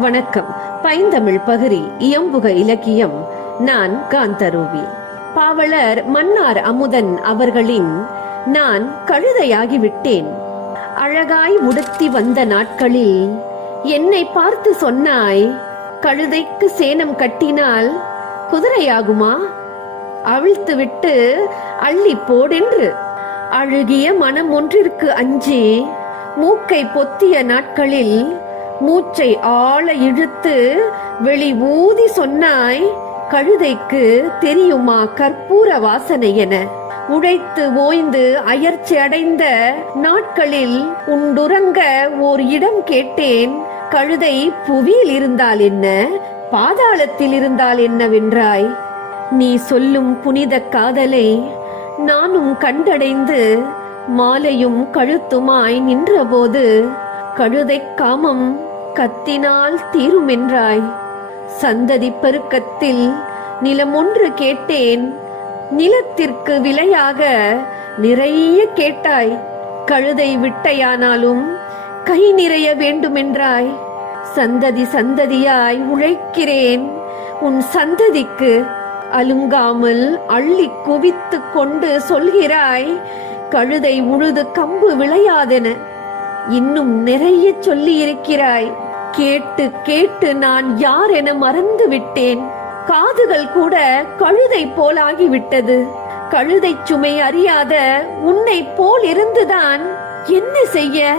வணக்கம். பைந்தமிழ் பகுதி இயம்புக இலக்கியம். நான் காந்தரூபி. பாவலர் மன்னார் அமுதன் அவர்களின் நான் கழுதையாகிவிட்டேன். அழகாய் உடுத்தி வந்த நாட்களில் என்னை பார்த்து சொன்னாய் கழுதைக்கு சேனம் கட்டினால் குதிரையாகுமா? அவிழ்த்து விட்டு அள்ளி போடென்று. அழுகிய மனம் ஒன்றிற்கு அஞ்சி மூக்கை பொத்திய நாட்களில் மூச்சை ஆழ இழுத்து வெளி ஊதி சொன்னாய் கழுதைக்கு தெரியுமா கற்பூர வாசனை என? உழைத்து ஓய்ந்து அயர்ச்சி அடைந்த நாட்களில் உண்டுறங்க ஓர் இடம் கேட்டேன் கழுதை புவியில் இருந்தால் என்ன? பாதாளத்தில் இருந்தால் என்னவென்றாய்? நீ சொல்லும் புனித காதலை நானும் கண்டடைந்து மாலையும் கழுத்துமாய் நின்றபோது கழுதை காமம் கத்தினால் தீருமென்றாய். சந்ததி பெருக்கத்தில் நிலம் ஒன்று கேட்டேன். நிலத்திற்கு விலையாக நிறைய கேட்டாய். கழுதை விட்டையானாலும் கை நிறைய வேண்டுமென்றாய். சந்ததி சந்ததியாய் உழைக்கிறேன். உன் சந்ததிக்கு அலுங்காமல் அள்ளி குவித்து கொண்டு சொல்கிறாய். கழுதை உழுது கம்பு விளையாதென. இன்னும் நிறைய சொல்லி இருக்கிறாய் கேட்டு கேட்டு நான் யார் என மறந்து விட்டேன். காதுகள் கூட கழுதை போலாகிவிட்டது கழுதை சுமை அறியாத உன்னை போல் இருந்துதான் என்ன செய்ய?